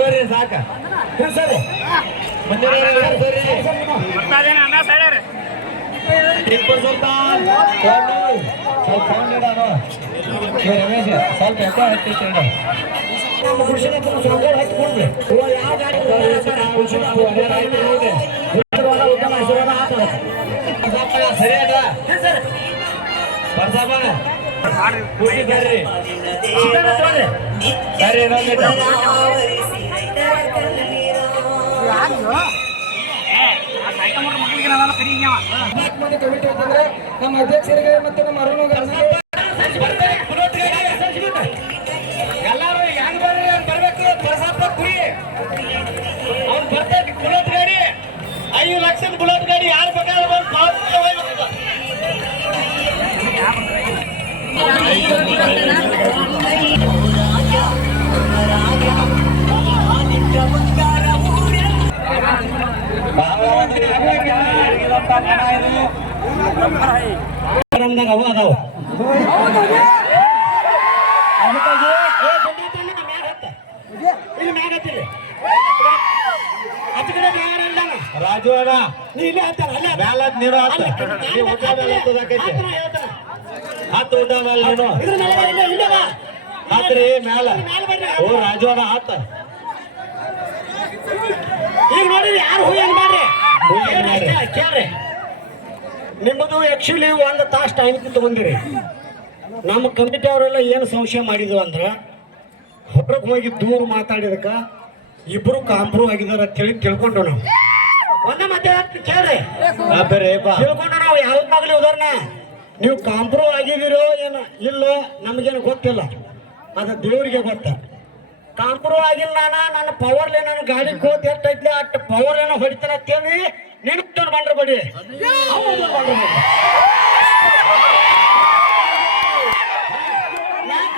ಸರಿ ಸಾಕ ಸರಿ ಟಿಪ್ಪು ಸುಲ್ತಾನ್ ಸ್ವಲ್ಪ ರಮೇಶ್ ಸ್ವಲ್ಪ ಎಕೋ ಹತ್ತಿತ್ತು ಸರಿ ಬರ್ಸಪ್ಪ ಖುಷಿ ಬರ್ರಿ ಸರಿ ನಮ್ಮ ಅಧ್ಯಕ್ಷರಿಗೆ ಮತ್ತು ನಮ್ಮ ಅರುಣ ಎಲ್ಲಾರು ಹೆಂಗ್ ಬರ್ರಿ ಅವ್ರು ಬರ್ಬೇಕು ಪ್ರಸಾದ ಕುರಿ ಅವ್ರು ಬರ್ತೈತಿ ಬುಲೆಟ್ ಗಾಡಿ 5 ಲಕ್ಷದ ಬುಲೆಟ್ ಗಾಡಿ ಯಾರು ಬೇಕಾದ್ರೆ ಅದಾವ ರಾಜು ಅಣ್ಣ ನೀನು ಹತ್ತು ಊಟ ಮೇಲೆ ನೀನು ಹತ್ರಿ ಮ್ಯಾಲ ಓ ರಾಜು ಅಣ್ಣ ಹತ್ತ ಈಗ ನೋಡಿ ಯಾರು ಕೇಳ್ರಿ ನಿಮ್ಮದು ಆಕ್ಚುಲಿ 1 ತಾಸು ಟೈಮ್ ತಗೊಂಡಿರಿ ನಮ್ಮ ಕಮಿಟಿ ಅವರೆಲ್ಲ ಏನು ಸಂಶಯ ಮಾಡಿದ್ವು ಅಂದ್ರೆ ಹೊರಗೆ ಹೋಗಿ ದೂರ ಮಾತಾಡಿದಕ್ಕ ಇಬ್ರು ಕಾಂಪ್ರೂವ್ ಆಗಿದಾರ ತಿಳ್ಕೊಂಡು ನಾವು ಒಂದ ಮತ್ತೆ ಕೇಳ್ರಿ ತಿಳ್ಕೊಂಡು ನಾವು ಯಾವ್ದಾಗ್ಲಿ ಉದಾಹರಣೆ ನೀವು ಕಾಂಪ್ರೂವ್ ಆಗಿದ್ದೀರೋ ಏನೋ ಇಲ್ಲೋ ನಮಗೇನು ಗೊತ್ತಿಲ್ಲ ಅದು ದೇವ್ರಿಗೆ ಗೊತ್ತ ಕಾಂಪ್ರೂವ್ ಆಗಿಲ್ಲ ನನ್ನ ಪವರ್ ನಾನು ಗಾಡಿ ಕೋತ್ ಎಷ್ಟೈತಿ ಅಷ್ಟು ಪವರ್ ಏನೋ ಹೊಡಿತಾರ ಅಂತೇಳಿ ನಿನ್ನ ಬಂಡ್ರ ಬಡಿ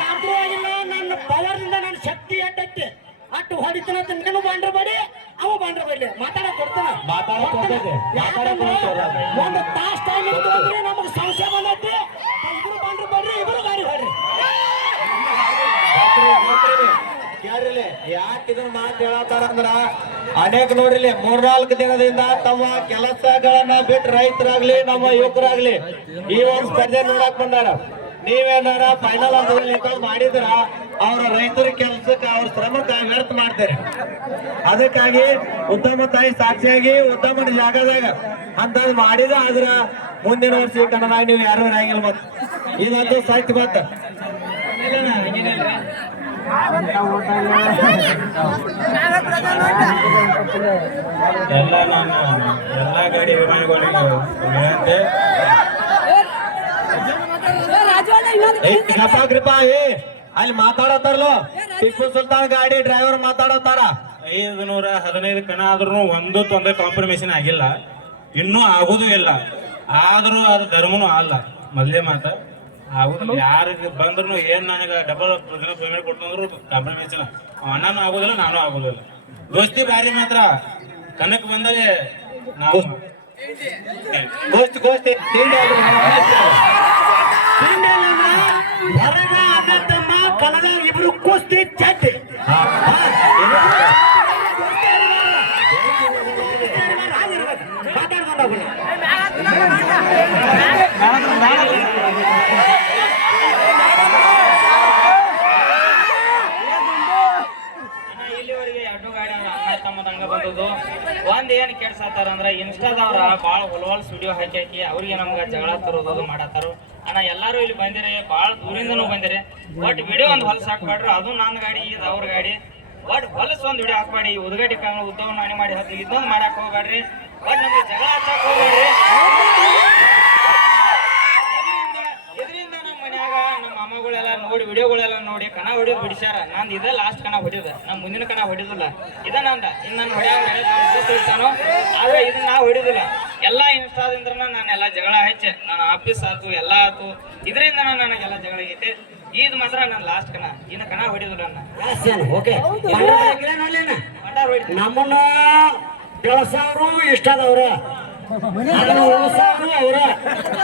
ಕಾಂಪ್ರೂವ್ ಆಗಿಲ್ಲ ನನ್ನ ಪವರ್ನಿಂದ ನನ್ನ ಶಕ್ತಿ ಎಷ್ಟೈತಿ ಅಷ್ಟು ಹೊಡಿತಾನ ಅಂತ ನಿಮ್ಮ ಬಂಡ್ರ ಬಡಿ ಅವ ಬಂಡ್ರ ಬಡ್ಲಿ ಮಾತಾಡಕ್ ಕೊಡ್ತಾನ ಒಂದು ತಾಸು ಟೈಮ್ ಇರ್ತದ್ರಿ ನಮಗೆ ಸಂಶಯ ಬಂದೈತಿ ಇಬ್ರು ಬಂಡ್ರ ಬಡ್ರಿ ಇಬ್ರು ಗಾಡಿ ಹೊಡ್ರಿ ಕೇಳ್ರಿಲಿ ಯಾಕೆ ಇದನ್ನ ಮಾತು ಹೇಳತ್ತಾರ ಅಂದ್ರ ಅನೇಕ ನೋಡ್ರಿಲಿ 3-4 ದಿನದಿಂದ ತಮ್ಮ ಕೆಲಸಗಳನ್ನ ಬಿಟ್ಟು ರೈತರಾಗ್ಲಿ ನಮ್ಮ ಯುವಕರಾಗ್ಲಿ ಈ ಒಂದು ಸ್ಪರ್ಧೆ ನೋಡಕ್ ಬಂದಾರ ನೀವೇನಾರ ಫೈನಲ್ ಹಂತದಲ್ಲಿ ಮಾಡಿದ್ರ ಅವ್ರ ರೈತರ ಕೆಲಸಕ್ಕೆ ಅವ್ರ ಶ್ರಮಕ್ಕೆ ವ್ಯರ್ಥ ಮಾಡ್ತಾರೆ ಅದಕ್ಕಾಗಿ ಉತ್ತಮ ತಾಯಿ ಸಾಕ್ಷಿಯಾಗಿ ಉತ್ತಮ ಜಾಗದಾಗ ಅಂತ ಮಾಡಿದ ಆದ್ರ ಮುಂದಿನ ವರ್ಷ ಕನ್ನಡ ನೀವು ಯಾರು ಆಗಿಲ್ಲ ಮತ್ ಇದಂತೂ ಸಾಯ್ತು ಮತ್ತ ಎಲ್ಲ ಗಾಡಿ ವಿಮಾನಗಳಿಗೆ ಅಲ್ಲಿ ಮಾತಾಡತ್ತಾರಲ್ಲೋ ಟಿಪ್ಪು ಸುಲ್ತಾನ್ ಗಾಡಿ ಡ್ರೈವರ್ ಮಾತಾಡತ್ತಾರ 515 ಕಣ ಆದ್ರೂ ಒಂದು ತೊಂದರೆ ಕಾಂಪ್ರಮೈಸನ್ ಆಗಿಲ್ಲ, ಇನ್ನೂ ಆಗುದು ಇಲ್ಲ. ಆದ್ರೂ ಅದು ಧರ್ಮನೂ ಅಲ್ಲ. ಮೊದಲೇ ಮಾತ ಆಗುದಿಲ್ಲ. ಯಾರಿಗೆ ಬಂದ್ರು ಏನ್ ನನಗ ಡಬಲ್ ಪೇಮೆಂಟ್ ಕೊಟ್ಟಂದ್ರು ಕಾಂಪ್ರಮೈಸ್ ಇಲ್ಲ. ಅಣ್ಣನೂ ಆಗುದಿಲ್ಲ, ನಾನು ಆಗುದಿಲ್ಲ. ದೋಸ್ತಿ ಬಾರಿ ಮಾತ್ರ ಕನಕ್ ಬಂದರೆ ನಾವು ಗೋಷ್ಠಿ ಕನ್ನಡ ಇಬ್ರು ಕುಸ್ತಿ ಚಟ್ಟಿ ಇಲ್ಲಿವರೆಗೆ 2 ಗಾಡಿ ತಮ್ಮದಂಗ ಬಂದದ್ದು. ಒಂದ್ ಏನ್ ಕೆಡ್ಸತ್ತಾರ ಅಂದ್ರ ಇನ್ಸ್ಟಾದವ್ರ ಬಾಳ ಹೊಲವಲ್ಸ್ ವಿಡಿಯೋ ಹಾಕಿ ಅವ್ರಿಗೆ ನಮ್ಗ ಜಗಳ ತರೋದು ಮಾಡತ್ತಾರ. ಅಣ್ಣ ಎಲ್ಲಾರು ಇಲ್ಲಿ ಬಂದಿರಿ, ಬಾಳ ದೂರಿಂದನೂ ಬಂದಿರಿ. ಬಟ್ ವಿಡಿಯೋ ಒಂದ್ ಹೊಲಸ್ ಹಾಕ್ಬೇಡ್ರಿ. ಅದು ನನ್ನ ಗಾಡಿ, ಇದು ಅವ್ರ ಗಾಡಿ. ಬಟ್ ಹೊಲಸ್ ಒಂದ್ ವಿಡಿಯೋ ಹಾಕ್ಬೇಡಿ. ಉದ್ಘಾಟಿ ಕಾಂಗ್ರೆಸ್ ಉದ್ಯೋಗ ನಾಣಿ ಮಾಡಿ ಹಾಕಿ ಇದೊಂದು ಮಾಡಕ್ ಹೋಗ್ಬೇಡ್ರಿ. ಬಟ್ ನಮ್ಗೆ ಜಗಳ ಹಚ್ಚಕ್ ಹೋಗ್ಬೇಡ್ರಿ. ಇದರಿಂದ ನಮ್ಮ ಮನ್ಯಾಗ ನಮ್ಮ ಅಮ್ಮಗಳೆಲ್ಲ ನೋಡಿ ವಿಡಿಯೋಗಳೆಲ್ಲ ನೋಡಿ ಕಣ ಹೊಡಿಯೋದು ಬಿಡಿಸ್ಯಾರ. ನಂದು ಇದೇ ಲಾಸ್ಟ್ ಕಣ ಹೊಡಿಯೋದ. ನಮ್ಮ ಮುಂದಿನ ಕಣ ಹೊಡಿಯೋದಿಲ್ಲ. ಇದ ನಂದ. ಇನ್ನು ನಾನು ಹೊಡ್ಯಾನು ಆದ್ರೆ ಇದನ್ನ ನಾ ಹೊಡಿಯೋದಿಲ್ಲ. ಎಲ್ಲಾ ಇನ್ಸ್ಟಾದಿಂದ ನಾನೆಲ್ಲ ಜಗಳ ಹೆಚ್ಚೆ. ನನ್ನ ಆಫೀಸ್ ಆಯ್ತು, ಎಲ್ಲ ಆಯ್ತು. ಇದರಿಂದ ನನಗೆಲ್ಲ ಜಗಳ ಆಗೈತೆ. ಇದು ಮಾತ್ರ ನನ್ನ ಲಾಸ್ಟ್ ಕಣ. ಇನ್ನು ಕಣ ಹೊಡಿಯೋದಿಲ್ಲ. ನಮ್ಮನ್ನ ಬೆಳಸವ್ರು ಇಷ್ಟದವ್ರ ಅದನ್ನ ಉಳಿಸೋರು ಅವ್ರ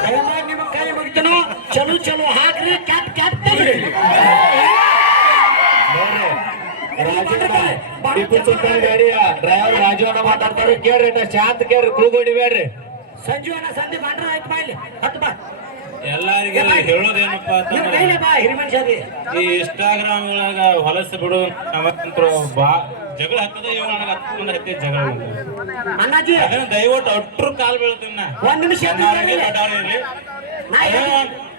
ದಯಮಾಡಿ ನಿಮ್ಮ ಕೈ ಮುಗಿತನೋ ಚಲೋ ಚಲೋ ಹಾಕ್ರಿ ಕ್ಯಾಪ್ ಕ್ಯಾಪ್ ತೆಗ್ರಿ ಟಿಪ್ಪು ಸುಲ್ತಾನ್ ಗಾಡಿಯ ಡ್ರೈವರ್ ರಾಜವನ್ನ ಮಾತಾಡ್ತಾರೆ ಕೇಳ್ರಿ ಶಾಂತ ಕೇಳ್ರಿ ಕುಳ್ಗೊಡಿ ಬೇಡ್ರಿ ಸಂಜು ಅಣ್ಣ ಸಂಧಿ ಮಾಡ್ರ ಆಯ್ತು ಬಾ ಇಲ್ಲಿ ಹತ್ತು ಬಾ ಎಲ್ಲರಿಗೂ ಹೇಳೋದೇನಪ್ಪ ನೀವು ಅಂತಂದ್ರೆ ಕೈಲೇ ಬಾ ಹಿರಿಮನುಷ್ಯದಿ ಈ ಇನ್ಸ್ಟಾಗ್ರಾಮ್ ಒಳಗ ಹೊಲಸು ಬಿಡು ನಮ್ಮಂತರು ಬಾ ಜಗಳ ಹತ್ತದ ಇವ್ ನನಗೆ ಹತ್ತೊಂದು ಹತ್ತಿ ಜಗಳ ಅಣ್ಣಾಜಿ ಅದನ್ನ ದಯವಿಟ್ಟು ಅಟ್ರು ಕಾಲ್ ಬೀಳ್ತೀನಿ ನಾ ಒಂದ್ ನಿಮಿಷ ಸಣ್ಣವ್ರಿಗೆ ದೊಡ್ಡವ್ರಿಗೆ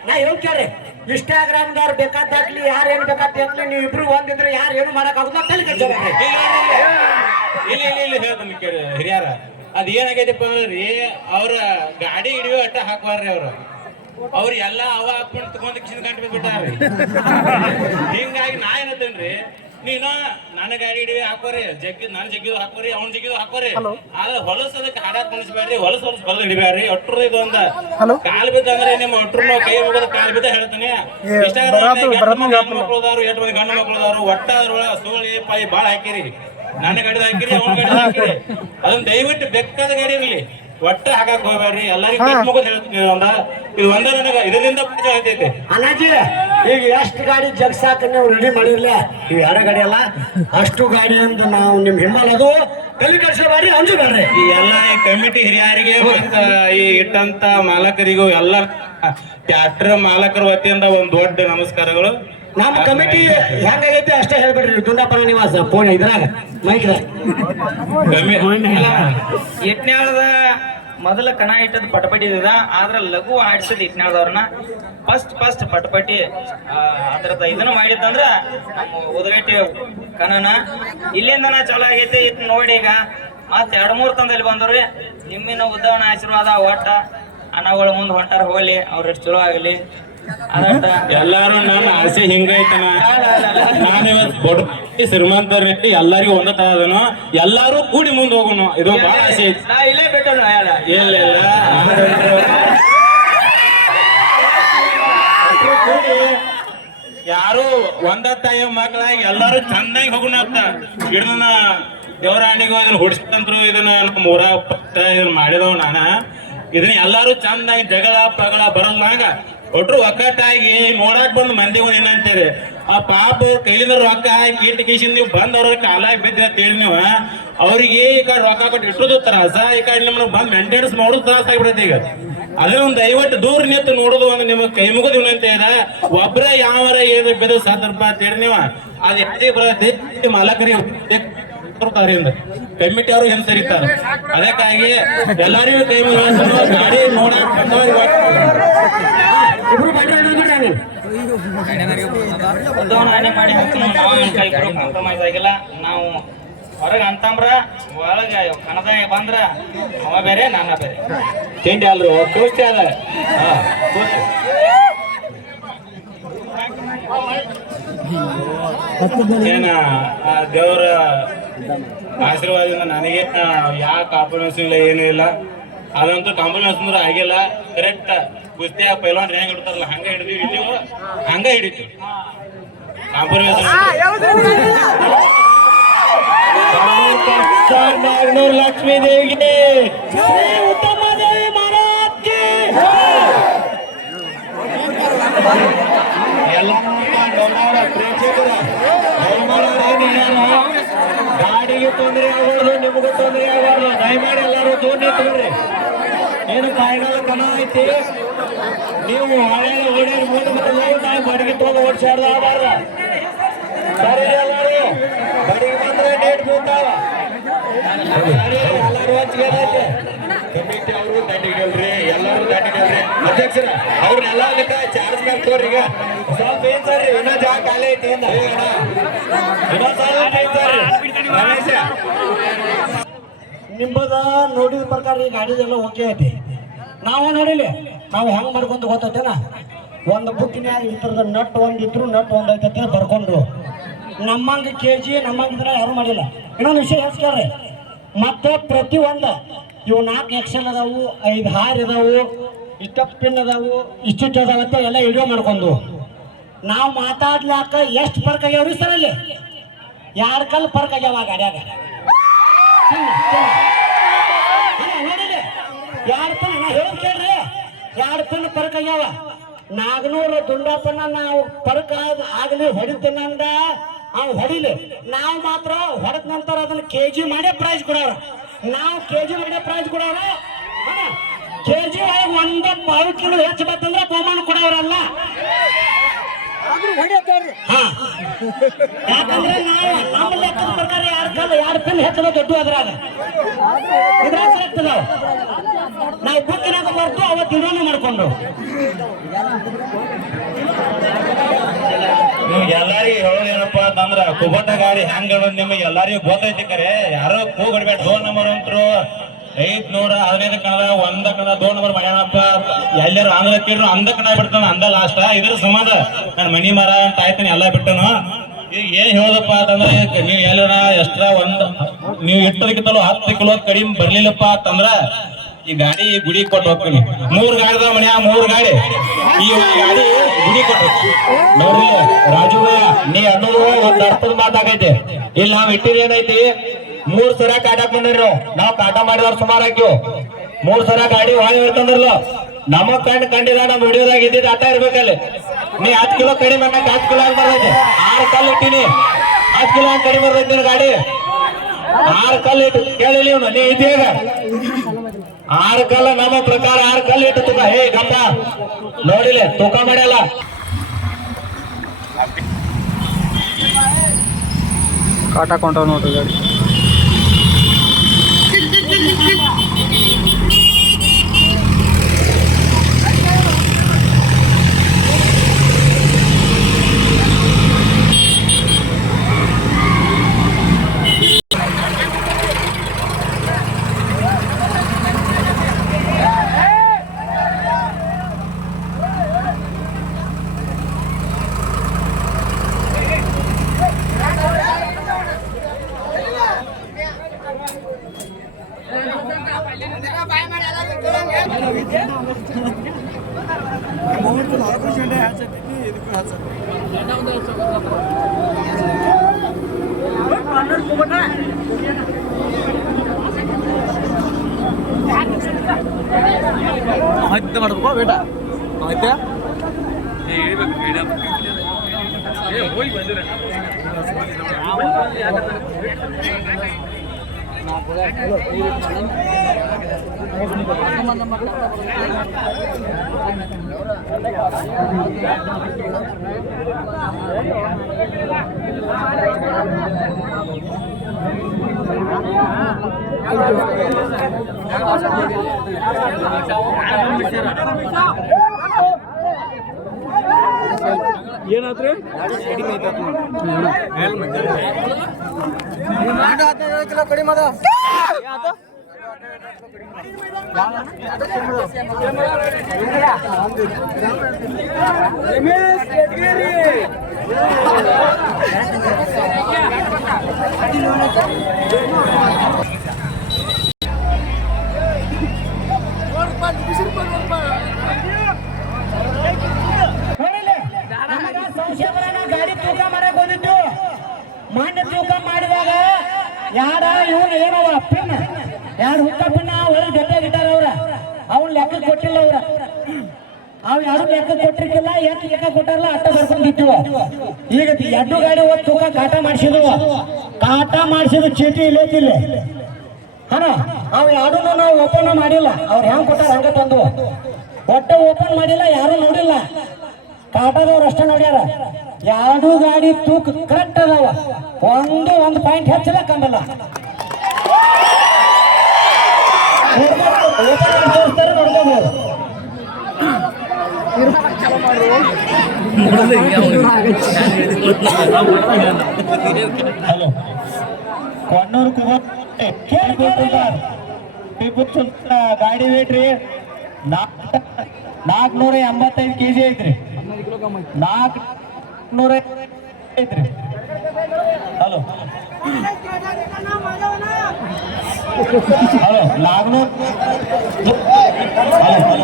ನಾ ಹೇಳ್ ಕೇಳ್ರಿ ಇನ್ಸ್ಟಾಗ್ರಾಮ್ದವ್ರು ಬೇಕಾದ ಹಾಕ್ಲಿ ಯಾರು ಏನ್ ಬೇಕಾದ ಹಾಕ್ಲಿ ನೀವು ಇಬ್ರು ಒಂದಿದ್ರೆ ಯಾರು ಏನು ಮಾಡಕ್ ಆಗುದಿಲ್ಲ ತಲೆ ಕೆಡ್ಸ್ಕೊಬೇಡ್ರಿ. ಇಲ್ಲ ಇಲ್ಲ ಇಲ್ಲ ಹೇಳ್ತೀನಿ ಕೇಳಿ ಹಿರಿಯಾರ ಅದ್ ಏನಾಗೈತಪ್ಪ ಅಂದ್ರೆ ರೀ ಅವ್ರ ಗಾಡಿ ಹಿಡಿಯೋ ಅಟ್ಟ ಹಾಕ್ಬಾರ್ರಿ ಅವ್ರು ಎಲ್ಲ ಅವ ಹಾಕೊಂಡು ತಗೊಂಡ್ ಕಿಶನ್ ಗಂಟೆ ಬಿಟ್ಟಾರ್ರಿ ಹಿಂಗಾಗಿ ನಾ ಏನತ್ತೇನ್ರಿ ನೀನು ನನ್ನ ಗಾಡಿ ಹಿಡಿವಿ ಹಾಕೋರಿ ನನ್ನ ಜಗ್ಗಿದು ಹಾಕೋರಿ ಅವ್ನ ಜಗ್ಗಿದು ಹಾಕೋರಿ ಆದ್ರೆ ಹೊಲಸ ಅದಕ್ಕೆ ಹಾಡಾಕ್ ಕುಣಿಸ್ಬೇಡ್ರಿ ಹೊಲಸ ಹೊಲದ ಹಿಡಿಬ್ಯಾಡ್ರಿ ಒಟ್ರು ಇದು ಒಂದ ಕಾಲ್ ಬಿದ್ದ ಅಂದ್ರೆ ನಿಮ್ಮ ಒಟ್ರು ಕೈ ಮುಗಿದ ಕಾಲ್ ಬಿದ್ದ ಹೇಳ್ತಾನೆ ಇನ್ಸ್ಟಾಗ್ರಾಮ್ ಮಕ್ಕಳದಾರು ಎಷ್ಟು ಮಂದಿ ಗಂಡು ಮಕ್ಕಳದಾರು ಒಟ್ಟ ಅದ್ರೊಳಗ ಸೋಳಿ ಪಾಯಿ ಬಾಳ ಹಾಕಿರಿ ನನ್ನ ಗಾಡಿದ ಹಾಕಿರಿ ಅವ್ನ ಗಾಡಿದ ಹಾಕಿರಿ ಅದನ್ನ ದಯವಿಟ್ಟು ಬೆಕ್ಕದ ಗಾಡಿ ಇರ್ಲಿ ಒಟ್ಟ ಹಾಕಕ್ ಹೋಗ್ಬೇಡ್ರಿ ಎಲ್ಲರಿಗೂ ಮುಗಿದ್ ಹೇಳ್ತೀನಿ ಒಂದ ಇದು ಒಂದ ನನಗ ಇದರಿಂದ ಪರಿಚಯ ಆಗ್ತೈತೆ ಅಣ್ಣಾಜಿ ಈಗ ಎಷ್ಟು ಗಾಡಿ ಜಗ್ಸಾಕ ನೀವು ರೆಡಿ ಮಾಡಿರ್ಲಿ ಇವ್ ಯಾರ ಗಾಡಿ ಅಲ್ಲ ಅಷ್ಟು ಗಾಡಿ ಅಂತ ನಾವು ನಿಮ್ ಹಿಂಬಾಲದು ತಲೆ ಕೆಡ್ಸ್ಕೊಬೇಡ್ರಿ ಅಂಜಬೇಡ್ರಿ ಈ ಎಲ್ಲ ಕಮಿಟಿ ಹಿರಿಯರಿಗೆ ಮತ್ತ ಈ ಇಟ್ಟಂತ ಮಾಲಕರಿಗೂ ಎಲ್ಲ ಟ್ಯಾಕ್ಟರ್ ಮಾಲಕರ ವತಿಯಿಂದ ಒಂದ್ ದೊಡ್ಡ ನಮಸ್ಕಾರಗಳು ನಮ್ಮ ಕಮಿಟಿ ಹೆಂಗಾಗೈತಿ ಅಷ್ಟೇ ಹೇಳ್ಬೇಡ್ರಿ ದುಂಡಪ್ಪನ ನಿವಾಸ ಫೋನ್ ಇದ್ರಾಗ ಮೈಕ್ರ ಇಟ್ನ್ಯಾಳದ ಮೊದಲ ಕಣ ಇಟ್ಟದ್ ಪಟಪಟಿ ಇದ ಆದ್ರ ಲಘು ಆಡಿಸಿದ ಇಟ್ನ್ಯಾಳದವ್ರನ್ನ ಫಸ್ಟ್ ಪಟಪಟಿ ಅದ್ರದ ಇದನ್ನ ಮಾಡಿದ್ದಂದ್ರ ನಮ್ಮ ಉದಗಟ್ಟಿ ಕಣನ ಇಲ್ಲಿಂದನ ಚಲೋ ಆಗೈತಿ ಇದ್ ನೋಡಿ ಈಗ ಮತ್ 2-3 ತಂದಲ್ಲಿ ಬಂದವ್ರಿ ನಿಮ್ಮಿನ ಉದ್ದವನ ಆಶೀರ್ವಾದ ಒಟ್ಟ ಅನ್ನಗಳು ಮುಂದ್ ಹೊಂಟಾರ ಹೋಗ್ಲಿ ಅವ್ರೆಷ್ಟು ಚಲೋ ಆಗಲಿ ಅದಟ್ಟ ಎಲ್ಲಾರು ನನ್ನ ಆಸೆ ಹಿಂಗೈತನ ನಾನು ಇವತ್ತು ದೊಡ್ಡ ಶ್ರೀಮಂತರ ಎಲ್ಲರಿಗೂ ಒಂದ ತರ ಅದನು ಎಲ್ಲಾರು ಕೂಡಿ ಮುಂದೆ ಹೋಗೋಣ ಇದು ಬಹಳ ಆಸೆ ಐತಿ ನಾ ಇಲ್ಲೇ ಬಿಟ್ಟನು ಇಲ್ಲ ಯಾರು ಒಂದ ತಾಯಿ ಮಕ್ಕಳಾಗಿ ಎಲ್ಲಾರು ಚಂದಾಗಿ ಹೋಗೋಣ ಅಂತ ಇದನ್ನ ದೇವರಾಣಿಗೂ ಇದನ್ನ ಹುಡ್ಸಂತ್ರು ಇದನ್ನ ನಮ್ಮ ಊರ ಇದನ್ನ ಮಾಡಿದವ್ ನಾನ ಇದನ್ನ ಎಲ್ಲಾರು ಚಂದಾಗಿ ಜಗಳ ಪಗಳ ಬರಲ್ಲಾಗ ಒಟ್ರು ಒಕ್ಕಟ್ಟಾಗಿ ನೋಡಕ್ ಬಂದ್ ಮಂದಿ ಏನಂತೀರಿ ಆ ಪಾಪ ಕೈಲಿಂದ ರೊಕ್ಕ ಹಾಕಿ ಇಟ್ಟು ಕೇಸಿಂದ ನೀವು ಬಂದ್ ಅವ್ರ ಕಾಲಾಗಿ ಬಿದ್ರಿ ಅಂತ ಹೇಳಿ ನೀವು ಅವ್ರಿಗೆ ಈ ಕಡೆ ರೊಕ್ಕ ಕೊಟ್ಟು ಇಟ್ಟುದು ತ್ರಾಸ ಈ ಕಡೆ ನಿಮ್ಮನ್ನ ಬಂದ್ ಮೇಂಟೆನೆನ್ಸ್ ಮಾಡೋದು ತ್ರಾಸ ಆಗಿಬಿಡತ್ತೆ ಈಗ ಅದೇ ಒಂದ್ ದಯವಿಟ್ಟು ದೂರ ನಿಂತು ನೋಡೋದು ಒಂದು ನಿಮ್ಗೆ ಕೈ ಮುಗಿದು ವಿನಂತಿ ಇದೆ ಒಬ್ರೇ ಯಾವಾರ ಏನು ಬೆದ ಸಾತರ್ಪ ಅಂತ ಹೇಳಿ ನೀವು ಅದ್ ಯಾರಿಗೆ ಬರತ್ತೆ ಮಾಲಕರಿಗೆ ಕಮಿಟಿ ಅವರು ಹೆಂಗ್ ಸರಿತಾರ ಅದಕ್ಕಾಗಿ ಎಲ್ಲರಿಗೂ ಕೈ ಮುಗಿದು ಗಾಡಿ ನೋಡಕ್ ಇಬ್ರು ಬಂಡಿ ಹಿಡಿದ್ಬಿಟ್ಟಾನೆ ಉದ್ದವನ ಆನೆ ಮಾಡಿ ಹಾಕ್ತೀನಿ ನಾವು ಕಾಂಪ್ರಮೈಸ್ ಆಗಿಲ್ಲ ನಾವು ಹೊರಗೆ ಅಂತಂಬ್ರ ಒಳಗೆ ಕಣದಾಗ ಬಂದ್ರ ಅವ ಬೇರೆ ನಾನ ಬೇರೆ ತಿಂಡಿ ಅಲ್ರು ಕೂಸ್ತಿ ಅದ ಏನ ದೇವರ ಆಶೀರ್ವಾದದಿಂದ ನನಗೆ ಯಾವ ಕಾಂಪ್ರಮೈಸ್ ಇಲ್ಲ ಏನೂ ಇಲ್ಲ ಅದಂತೂ ಕಾಂಪ್ರಮೈಸ್ ಅಂದ್ರೆ ಆಗಿಲ್ಲ ಕರೆಕ್ಟ್ ಕುಸ್ತಿಯ ಪೈಲ್ವಾನ್ ಹೆಂಗ್ ಹಿಡ್ತಾರಲ್ಲ ಹಂಗ ಹಿಡಿದೀವಿ ನೀವು ಹಂಗ ಹಿಡಿತೀವಿ ಕಾಂಪ್ರಮೈಸ್ ನಾಗನೂರ್ ಲಕ್ಷ್ಮೀ ದೇವಿಗೆ ಉತ್ತಮ ದೇವಿ ಮಹಾರಾಜ್ಗೆ ಎಲ್ಲ ಪ್ರೇಕ್ಷಕರ ಗಾಡಿಗೆ ತೊಂದರೆ ಆಗಬಾರ್ದು ನಿಮಗೂ ತೊಂದರೆ ಆಗಬಾರ್ದು ದಯಮಾಡಿ ಎಲ್ಲರೂ ದೂರ ನಿಂತ್ಕೊಳ್ರಿ ಏನು ಕಾಯಿಗಳ ಕಣ ಐತಿ ನೀವು ಹಳೆ ಓಡಿ ಮುಂದೆ ನಾವು ಬಡಿಗೆ ತೊಗೊಂಡು ಓಡಿಸಾಡ್ದು ಆಗಬಾರ್ದ ಸರಿ ಎಲ್ಲರೂ ಬಡಿಗೆ ಬಂದ್ರೆ ಡೇಟ್ ಬೀಳ್ತಾವ ಎಲ್ಲರೂ ಹಂಚ್ಕೇನೈತಿ ಕಮಿಟಿ ಅವರು ದಂಡಿಗಲ್ರಿ ಎಲ್ಲರೂ ದಂಡಿಗಲ್ರಿ ಅಧ್ಯಕ್ಷರ ಅವ್ರನ್ನೆಲ್ಲ ಚಾರ್ಜ್ ಮಾಡ್ತವ್ರಿ ಈಗ ಸ್ವಲ್ಪ ಏನ್ ಸರ್ ಇನ್ನೂ ಜಾಗ ಖಾಲಿ ಐತಿ ಇನ್ನೊಂದ್ ಸ್ವಲ್ಪ ಐತಿ ಸರ್ ರಮೇಶ ನಿಂಬದ ನೋಡಿದ ಪ್ರಕಾರ ಈ ಗಾಡಿದೆಲ್ಲ ಓಕೆ ಐತಿ ನಾವು ನೋಡಿಲಿ ನಾವು ಹೆಂಗ್ ಮಾಡ್ಕೊಂಡು ಗೊತ್ತೈತೇನ ಒಂದು ಬುಕ್ಕಿನ್ಯಾಗ ಈ ಥರದ ನಟ್ ಒಂದ್ ಇದ್ರು ನಟ್ ಒಂದ್ ಐತೈತಿ ಬರ್ಕೊಂಡು ನಮ್ಮಂಗ ಕೆಜಿ ನಮ್ಮಂಗಿದ್ರೆ ಯಾರು ಮಾಡಿಲ್ಲ ಇನ್ನೊಂದು ವಿಷಯ ಹೇಳ್ಸ್ಕ್ಯಾರ್ರಿ ಮತ್ತೆ ಪ್ರತಿ ಒಂದು ಇವು 4 ಎಕ್ಸೆಲ್ ಅದಾವು 5 ಹಾರ್ ಇದಾವು ಇಷ್ಟ ಪಿನ್ ಅದಾವು ಇಷ್ಟಿಟ್ಟು ಅದಾವತ್ತ ಎಲ್ಲ ವಿಡಿಯೋ ಮಾಡ್ಕೊಂಡು ನಾವು ಮಾತಾಡ್ಲಾಕ ಎಷ್ಟು ಫರ್ಕ್ ಆಗ್ಯಾವ್ರಿ ಸರ್ ಅಲ್ಲಿ 2 ಕಲ್ ಫರ್ಕ್ ಆಗ್ಯಾವ ಗಾಡ್ಯಾಗ ನೋಡಿಲಿ ಎರಡು ಪನ್ ನಾ ಹೇಳೋದು ಕೇಳ್ರಿ, ಎರಡು ಪನ್ ಪರಕ್ ಆಗ್ಯಾವ. ನಾಗನೂರು ದುಂಡಪ್ಪನ ನಾವು ಪರಕ್ ಆಗಲಿ ಹೊಡಿತೀನಂದ ಅವ್ ಹೊಡಿಲಿ, ನಾವು ಮಾತ್ರ ಹೊಡೆದ ನಂತರ ಅದನ್ನ ಕೆಜಿ ಮಾಡೇ ಪ್ರೈಸ್ ಕೊಡೋರ. ನಾವು ಕೆಜಿ ಮಾಡೇ ಪ್ರೈಸ್ ಕೊಡೋರ. ಕೆಜಿ ಒಳಗೆ 1 ಕಿಲೋ ಹೆಚ್ಚು ಬರ್ತಂದ್ರೆ ಬಹುಮಾನ ಕೊಡೋರಲ್ಲ. ಹಾ, ಯಾಕಂದ್ರೆ ನಾವು ನಮ್ಮ ಲೆಕ್ಕದ ಪ್ರಕಾರ 2 ಪಿನ್ ಹೆಚ್ಚದ ದೊಡ್ಡ ಅದ್ರಾಗ ಇದ್ರಾಗ ಆಗ್ತದ. ನಾವು ಬುಕ್ಕಿನಾಗ ಬರ್ತು ಅವತ್ತು ಇಡೋನು ಮಾಡ್ಕೊಂಡು ನಿಮ್ಗೆ ಎಲ್ಲಾರಿಗೂ ಹೇಳೋದೇನಪ್ಪ ಅಂತಂದ್ರ ಕುಬಟ ಗಾಡಿ ಹೆಂಗ ನಿಮಗೆ ಎಲ್ಲಾರಿಗೂ ಗೊತ್ತೈತಿ. ಕರೆ ಯಾರೋ ಕೂಗಡ್ಬೇಡ. 2 ನಂಬರ್ ಅಂತರು 515 ಕಣದ 1 ಕಣದ 2 ನಂಬರ್ ಮಾಡ್ಯಾನಪ್ಪ. ಎಲ್ಲರೂ ಆಂಧ್ರ ಕೇಳ್ರು ಅಂದ ಕಣ ಬಿಡ್ತಾನ, ಅಂದ ಲಾಸ್ಟ್. ಇದ್ರ ಸಂಬಂಧ ನಾನು ಮನಿ ಮರ ಅಂತ ಆಯ್ತಾನೆ ಎಲ್ಲ ಬಿಟ್ಟನು. ಈಗ ಏನ್ ಹೇಳೋದಪ್ಪ ಅಂತಂದ್ರೆ ನೀವು ಎಲ್ಲರ ಎಕ್ಸ್ಟ್ರಾ ನೀವು ಇಟ್ಟದಕ್ಕಿಂತಲೂ 10 ಕಿಲೋ ಕಡಿಮೆ ಬರ್ಲಿಲ್ಲಪ್ಪ ಅಂತಂದ್ರ ಈ ಗಾಡಿ ಗುಡಿ ಕೊಟ್ಟು ಹೋಗ್ತೀನಿ. 3 ಗಾಡಿದ ಮನ್ಯಾ 3 ಗಾಡಿ ಈ ಗಾಡಿ ಗುಡಿ ಕೊಟ್ಟು ನೋಡ್ರಿ. ರಾಜು ನೀ ಅನ್ನೋದು ಒಂದ್ ಅರ್ಥದ ಮಾತಾಗೈತೆ. ಇಲ್ಲಿ ನಾವ್ ಇಟ್ಟಿದ್ ಏನೈತಿ, 3 ಸರ ಕಾಟಾಕ್ ಬಂದಿರಿ ನಾವು ಕಾಟ ಮಾಡಿದವ್ರ ಸುಮಾರು ಹಾಕಿವ್. 3 ಸರ ಗಾಡಿ ಹೊಳೆ ಇರ್ತಂದ್ರಲ್ಲ, ನಮಗ್ ಕಂಡಿದ ನಮ್ ವಿಡಿಯೋದಾಗ ಇದ್ದಿದ್ದು ಆಟ ಇರ್ಬೇಕಲ್ಲಿ. ನೀ 10 ಕಿಲೋ ಕಡಿಮೆ ಅನ್ನಕ್ 10 ಕಿಲೋ ಬರ್ತೈತಿ. 6 ಕಲ್ಲು ಇಟ್ಟಿನಿ, 10 ಕಿಲೋ ಕಡಿಮೆ ಬರ್ತೈತಿ ನಿನ್ ಗಾಡಿ. 6 ಕಲ್ಲು ಇಟ್ಟು ಕೇಳಿ ನೀ ಇದೀಗ 6 ಕಲ್ಲ ನಮ್ಮ ಪ್ರಕಾರ 6 ಕಲ್ಲು ಇಟ್ಟು ತೂಕ. ಹೇ ಗಪ್ಪ ನೋಡಿಲೆ ತೂಕ ಮಾಡ್ಯಲ್ಲ. ಕಾಟ ಕೊಂಡವ್ ನೋಡ್ರಿ ಗಾಡಿ. ಮಾಡ್ಬೇಕು ಬೇಟ ಆಯ್ತಾ ಹೋಗಿ ಬಂದಿರ ಏನಾದ್ರೂ ಕಡಿಮೆ ಅದ. ಗಾಡಿ ತೂಕ ಮಾಡಕ್ ಹೋಗಿದ್ದು, ಮಾನ್ಯ ತೂಕ ಮಾಡಿದಾಗ ಯಾರ ಇವನು ಏನವ ಪಿನ್ 2 ಹುಕ್ಕ ಪಿನ್ನ ಒಳಗೆ ಜೊತೆಗಿಟ್ಟಾರ ಅವ್ರ. ಅವ್ನ ಲೆಕ್ಕ ಕೊಟ್ಟಿಲ್ಲ ಅವ್ರ. ಅವ್ ಯಾರು ಲೆಕ್ಕ ಕೊಟ್ಟಿರ್ಕಿಲ್ಲ, ಎಷ್ಟು ಲೆಕ್ಕ ಕೊಟ್ಟಾರಲ್ಲ ಅಟ್ಟ ಬರ್ಕೊಂಡಿತ್ತು. ಈಗ 2 ಗಾಡಿ ಹೋದ್ ತೂಕ ಕಾಟ ಮಾಡಿಸಿದ್ವು. ಕಾಟ ಮಾಡಿಸಿದ ಚೀಟಿ ಇಲ್ಲೈತಿಲ್ಲ. ಹಣ ಅವ್ ಯಾರು ನಾವು ಓಪನ್ ಮಾಡಿಲ್ಲ. ಅವ್ರು ಹೆಂಗ್ ಕೊಟ್ಟಾರ ಹಂಗ ತಂದು ಒಟ್ಟ ಓಪನ್ ಮಾಡಿಲ್ಲ, ಯಾರು ನೋಡಿಲ್ಲ. ಕಾಟದವ್ರು ಅಷ್ಟ ನೋಡ್ಯಾರ. 2 ಗಾಡಿ ತೂಕ ಕರೆಕ್ಟ್ ಅದಾವ. ಒಂದು ಪಾಯಿಂಟ್ ಹೆಚ್ಚಿಲ್ಲ ಕಂಡಲ್ಲ. ತೋರಿಸ್ತಾರೆ, ನೋಡ್ಕೋಬಹುದು. ಹಲೋ ಕೊಣ್ಣೂರು ಟಿಪ್ಪು ಸುಲ್ತಾನ್ ಗಾಡಿ ವೇಟ್ ರೀ 485 kg ಐತ್ರಿ. 400 ಐತ್ರಿ. ಹಲೋ ಹಲೋ 400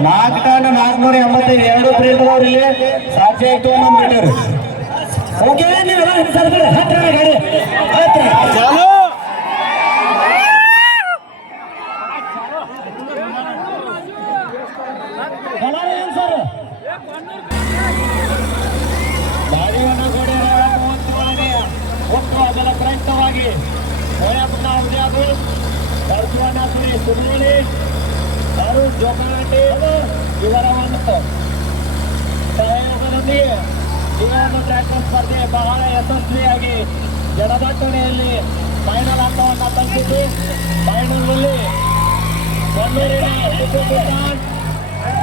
485 2 ಪ್ಲೇಟ್ ಅದಾವ್ರಿ. ಇಲ್ಲಿ ಸಾಕ್ಷಿ ಆಯ್ತು ನಮ್ಮ ಮೀಟರ್. ಓಕೆ ನೀವೆಲ್ಲ ಹತ್ರ ಗಾಡಿ ಹತ್ರ भैया उद्यापूर ಬರ್ಸುವನ ಸುರೇಶ್ ಅರುಣ್ ಜೋಕಾಟಿ ಇವರ ಒಂದು ಸಹಯೋಗದೊಂದಿಗೆ ಈ ಒಂದು ಟ್ರ್ಯಾಕ್ಟರ್ ಸ್ಪರ್ಧೆ ಬಹಳ ಯಶಸ್ವಿಯಾಗಿ ಜಡದಟ್ಟಣೆಯಲ್ಲಿ ಫೈನಲ್ ಹಂತವನ್ನು ತಲುಪಿದ್ದು ಫೈನಲ್ನಲ್ಲಿ ಕೊಲ್ಲೂರಿನ ಟಿಪ್ಪು ಸುಲ್ತಾನ್,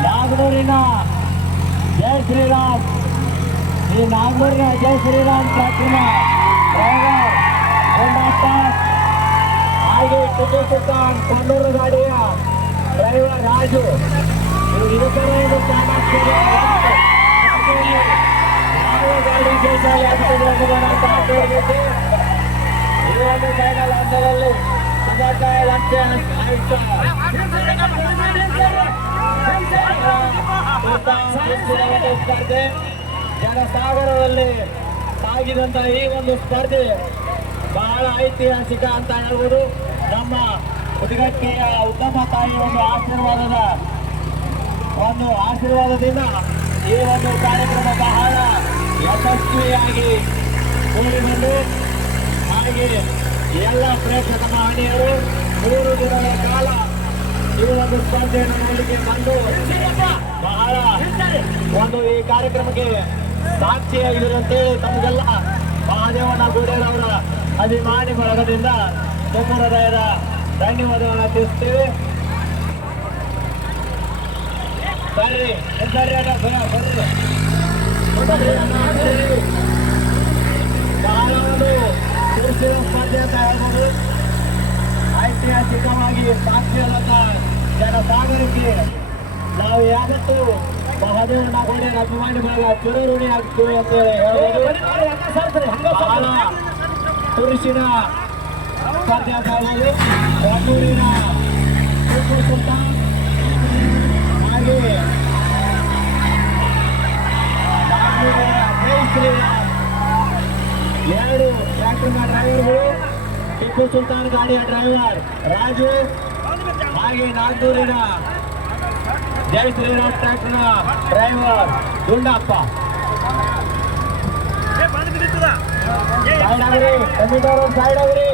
ನಾಗನೂರಿನ ಜೈ ಶ್ರೀರಾಮ್, ಈ ನಾಗನೂರಿನ ಜೈ ಶ್ರೀರಾಮ್ ಟ್ರ್ಯಾಕ್ಟರ್ನ ಡ್ರೈವರ್ ಗೊಂಡಾಟ, ಹಾಗೆ ಟಿಪ್ಪು ಸುಲ್ತಾನ್ ಕೊಲ್ಲೂರು ಗಾಡಿಯ ಡ್ರೈವರ್ ರಾಜು, ಇವರು ಗಾಡಿ ಜೈಸಾಲಿ ಆಗ್ತದೆ. ಈ ಒಂದು ಫೈನಲ್ ಹಂತದಲ್ಲಿ ಸ್ಪರ್ಧೆ ಜನಸಾಗರದಲ್ಲಿ ಸಾಗಿದಂತ ಈ ಒಂದು ಸ್ಪರ್ಧೆ ಬಹಳ ಐತಿಹಾಸಿಕ ಅಂತ ಹೇಳ್ಬೋದು. ನಮ್ಮ ಉದ್ಘಾಟನೆಯ ಉತ್ತಮ ತಾಯಿ ಒಂದು ಆಶೀರ್ವಾದದಿಂದ ಈ ಒಂದು ಕಾರ್ಯಕ್ರಮ ಬಹಳ ಯಶಸ್ವಿಯಾಗಿ ಕೂಡಿಬಂದು, ಹಾಗೆ ಎಲ್ಲ ಪ್ರೇಕ್ಷಕ ಮಹನೀಯರು 3 ದಿನಗಳ ಕಾಲ ಈ ಒಂದು ಸ್ಪರ್ಧೆಯನ್ನು ನೋಡಲಿಕ್ಕೆ ಬಂದು ಬಹಳ ಒಂದು ಈ ಕಾರ್ಯಕ್ರಮಕ್ಕೆ ಸಾಕ್ಷಿಯಾಗಿರುವಂತೇಳಿ ತಮಗೆಲ್ಲ ಮಹಾದೇವನ ಗೂಡೇರವರ ಅಭಿಮಾನಿ ಬಳಗದಿಂದ ತುಂಬ ಹೃದಯದ ಧನ್ಯವಾದಗಳನ್ನು ತಿಳಿಸ್ತೇವೆ. ಬರ್ರಿ ಬಹಳ ಒಂದು ಕುರುಸಿನ ಸ್ಪರ್ಧೆ ಅಂತ ಹೇಳ್ಬೋದು. ಐತಿಹಾಸಿಕವಾಗಿ ಸಾಕ್ಷಿಯಾದಂಥ ಜನಸಾಗರಕ್ಕೆ ನಾವು ಯಾವತ್ತೂ ಮಹಾದೇವನ ಗೋಡೆಯ ಅಭಿಮಾನಿ ಬಳಗ ಚಿರಋಣಿ ಆಗ್ತೀವಿ ಅಂತ ಹೇಳ್ಬೋದು. ಬಹಳ ಕುರುಸಿನ ಸ್ಪರ್ಧೆ ಅಂತ ಹೇಳ್ಬೋದು. ಕೊಲ್ಲೂರಿನ ಟಿಪ್ಪು ಸುಲ್ತಾನ್, ಹಾಗೆ ನಾಗನೂರಿನ ಜೈ ಶ್ರೀರಾಮ್, 2 ಟ್ರ್ಯಾಕ್ಟರ್ನ ಡ್ರೈವರ್ಗಳು, ಟಿಪ್ಪು ಸುಲ್ತಾನ್ ಗಾಡಿಯ ಡ್ರೈವರ್ ರಾಜು, ಹಾಗೆ ನಾಗನೂರಿನ ಜೈ ಶ್ರೀರಾಮ್ ಟ್ರ್ಯಾಕ್ಟರ್ನ ಡ್ರೈವರ್ ಗುಂಡಪ್ಪ. ಸೈಡ್ ಆಗ್ರಿ, ಕಮಿಟರ್ ಸೈಡ್ ಆಗ್ರಿ.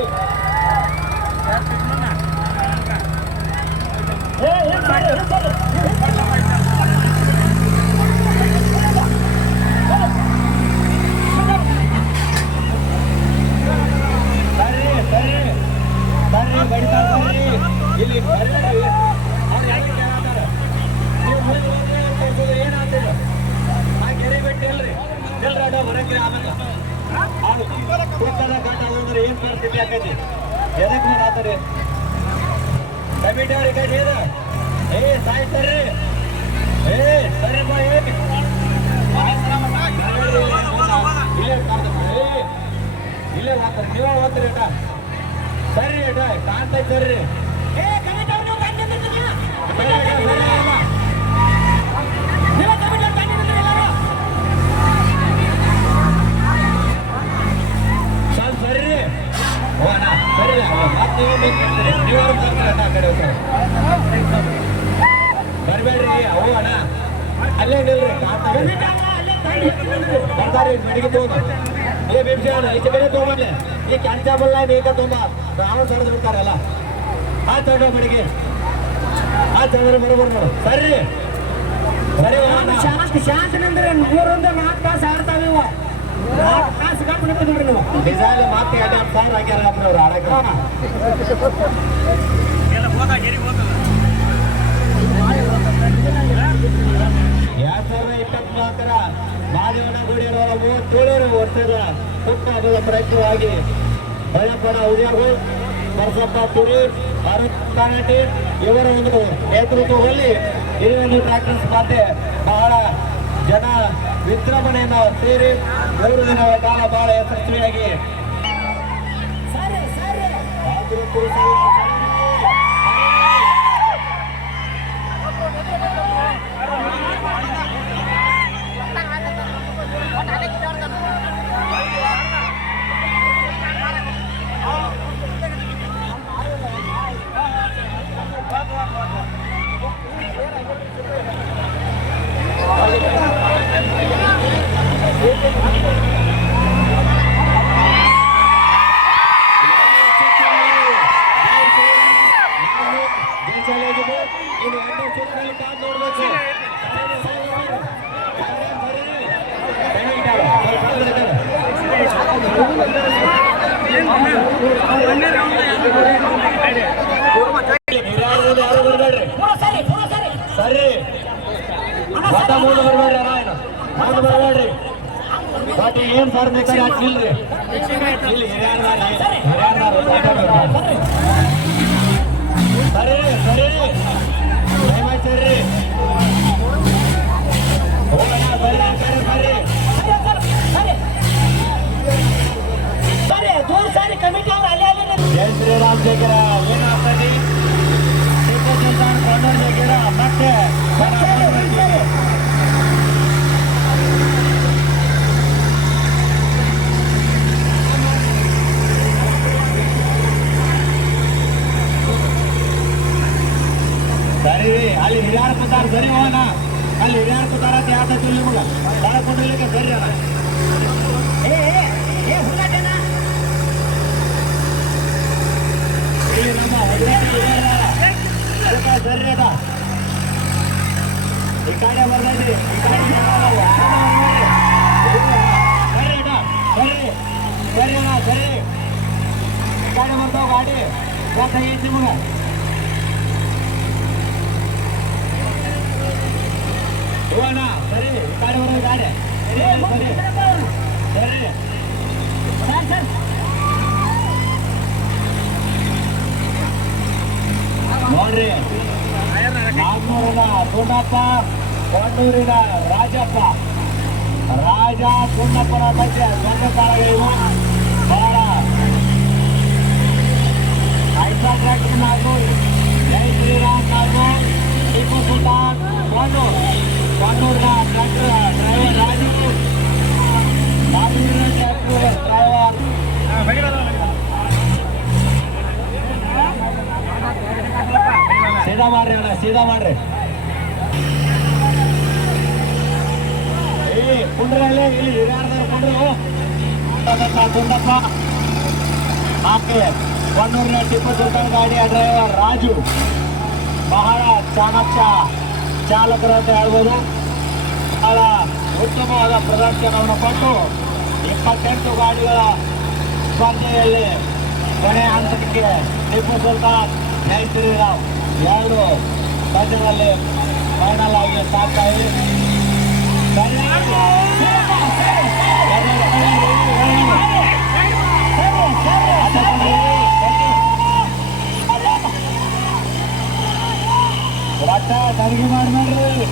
ಬರ್ರಿ ಗಡಿತಾ ಬರ್ರಿ, ಇಲ್ಲಿ ಬರ್ರಿ. ಅವ್ರು ಯಾಕೆ ಕೇಳತ್ತಾರ? ನೀವು ಮುಂದೆ ಹೋದ್ರೆ ಏನಾಗ್ತದೆ? ಆ ಗೆರೆ ಬಿಟ್ಟು ಎಲ್ರಿ ಎಲ್ರಾಡ ಹೊರಗೆ ಆಮೇಲೆ ತೂಕದ ಕಾಟ ಹೋದ್ರೆ ಏನ್ ಪರಿಸ್ಥಿತಿ ಆಕೈತಿ? ಎದಕ್ಕೆ ಮಾತಾಡಿ ಕಮಿಟಿ ಅವ್ರಿಗೆ ಕೈ ಏನ ಸಾಯ್ತಾರ್ರಿ. ಸರಿ ಬಾ, ಇಲ್ಲೇ ಮಾತಾಡ್ರಿ, ನೀವೇ ಓದ್ತೀರಿ ಅಟ. ಸರಿ ಅಟ ಕಾಣ್ತೈತೆ ಬರ್ರಿ. ಸ್ವಲ್ಪ ಬರ್ರಿ. ಓ ಅಣ್ಣ ಸರಿ, ಮತ್ತೆ ನೀವು ಬರ್ತೀರಣ್ಣ ಆ ಕಡೆ ಬರ್ಬೇಡ್ರಿ. ಅವು ಅಣ್ಣ ಅಲ್ಲೇ ನಿಲ್ರಿ, ಬರ್ತಾರಿ ಮಡಿಗೆ ತಗೊಂಡು. ಏ ಬಿಬ್ಸಿ ಅಣ್ಣ ಈಚೆ ಕಡೆ ತಗೊಂಡ್ಲೆ, ಈ ಕ್ಯಾನ್ಸಾಬಲ್ ನೀಟ ತುಂಬ ರಾವಣ ಸರಿದು ಬಿಡ್ತಾರಲ್ಲ ಆ ತಗೊಂಡ ಮಡಿಗೆ ಆ ಚಂದ್ರ ಬರೋಬರ್ ನೋಡು. ಸರಿ ಸರಿ ಶಾಂತನಂದ್ರೆ 3-4 ತಾಸು ಆಡ್ತಾವೆ ಇವ. 4 ತಾಸು ಕಟ್ಟು ನಿಂತಿದ್ರಿ ನೀವು ಡಿಸೈಲ್ ಮತ್ತೆ 2,000 ಆಗ್ಯಾರ ಅವ್ರು ಆಡಕ್ಕೆ. 2024 ಮಹಾದೇವನ ಗುಡಿಯರವರ 37 ವರ್ಷದ ಹುಟ್ಟುಹಬ್ಬದ ಪ್ರಯುಕ್ತವಾಗಿ ಭಯಪಡ ಉದ್ಯೋಗ ನರಸಪ್ಪ ಪುರಿ, ಅರುಣ್ ಕಾನಟಿ ಇವರ ಒಂದು ನೇತೃತ್ವದಲ್ಲಿ ಈ ಒಂದು ಟ್ರ್ಯಾಕ್ಟರ್ ಸ್ಪರ್ಧೆ ಬಹಳ ಜನ ವಿಜೃಂಭಣೆಯನ್ನು ಸೇರಿ 3 ದಿನಗಳ ಕಾಲ ಬಹಳ ಯಶಸ್ವಿಯಾಗಿ ಯಾರು ಬರ್ಬೇಡ್ರಿ ಸರಿ ಮತ ಮುಂದೆ ಬರ್ಬೇಡ್ರಿ ಅಣ್ಣ ಮುಂದೆ ಬರ್ಬೇಡ್ರಿ ಬಟ್ ಏನ್ ಸರ್ ಬೇಕಾದ್ರೆ ಹಾಕಿಲ್ರಿ ಇಲ್ಲಿ ಸರಿ ಸರಿ ದಯಮಾಡಿ ಸರಿ ಹೋಗೋಣ ಸರಿ ಸರಿ ಜೈ ಶ್ರೀರಾಮ್ ಜಯಕರ ಏನು ಆಗ್ತದೆ ಟಿಪ್ಪು ಸುಲ್ತಾನ್ ಕೊಂಡೂರು ಜಯಕರ ಮತ್ತೆ ಸರಿ ಅಲ್ಲಿ ಹಿರಿಯಾರ ಕೂತಾರ ಸರಿ ಹೋಗೋಣ ಅಲ್ಲಿ ಹಿರಿಯಾರ ಕೂತಾರ ಯಾತ ತಿಳಿ ಮಗ ಬಾಳ ಕೊಂಡ್ಲಿಕ್ಕೆ ಸರಿ ಅಣ್ಣ ಇಲ್ಲಿ ನಮ್ಮ ಸರಿ ಅದ ಈ ಕಡೆ ಬರ್ಲಿ ಈ ಕಡೆ ಸರಿ ಅಣ್ಣ ಸರಿ ಸರಿ ಅಣ್ಣ ಸರಿ ಈ ಕಡೆ ಬರ್ತಾವ ಗಾಡಿ ಗೊತ್ತಾಗೈತಿ ಮಗ ಹೋಗೋಣ ಸರಿ ಈ ಕಡೆ ಬರೋ ಗಾಡಿ ಸರಿ ಸರಿ ನೋಡ್ರಿ ನಾಗ್ನೂರಿನ ಗುಂಡಪ್ಪ ಕೊಂಡೂರಿನ ರಾಜಪ್ಪ ರಾಜ ಗುಂಡಪ್ಪನ ಮಧ್ಯೆ ಸ್ವಂತ ಕಾಲಗಳಿವೆ ಬಹಳ ಐಸಾ ಟ್ರ್ಯಾಕ್ಟರ್ ನಾಗ್ನೂರು ಜೈ ಶ್ರೀರಾಮ್ ನಾಗ್ನೂರ್ ಟಿಪ್ಪು ಸುಲ್ತಾನ್ ಕೊಂಡೂರಿನ ಟ್ರ್ಯಾಕ್ಟರ್ ಡ್ರೈವರ್ ರಾಜು ನಾಗ್ನೂರಿನ ಟ್ರ್ಯಾಕ್ಟರ್ ಡ್ರೈವರ್ ಸೀದಾ ಮಾಡ್ರಿ ಅಣ್ಣ ಸೀದಾ ಮಾಡ್ರಿ ಕುಂಡ್ರಲ್ಲೇ ಇಲ್ಲಿ ಹಿರಿಯಾರ್ದಾರ ಕುಂಡ್ರು ಗುಂಡಪ್ಪ ಆಕೆ ಕೊಂಡೂರಿನ ಟಿಪ್ಪು ಸುಲ್ತಾನ್ ಗಾಡಿಯ ಡ್ರೈವರ್ ರಾಜು ಬಹಳ ಚಾಣಕ್ಯ ಚಾಲಕರು ಅಂತ ಹೇಳ್ಬೋದು ಬಹಳ ಉತ್ತಮವಾದ ಪ್ರದರ್ಶನವನ್ನು ಕೊಟ್ಟು 28 ಗಾಡಿಗಳ ಸ್ಪರ್ಧೆಯಲ್ಲಿ ಕೊನೆ ಹಂತಕ್ಕೆ ಟಿಪ್ಪು ಸುಲ್ತಾನ್ ಜೈ ಶ್ರೀರಾಮ್ ಎರಡು ತಂಡದಲ್ಲಿ ಫೈನಲ್ ಆಗಿ ಸಾಗ್ತಾ ಇದೆ ಒಟ್ಟ ನನಗೆ ಮಾಡಿ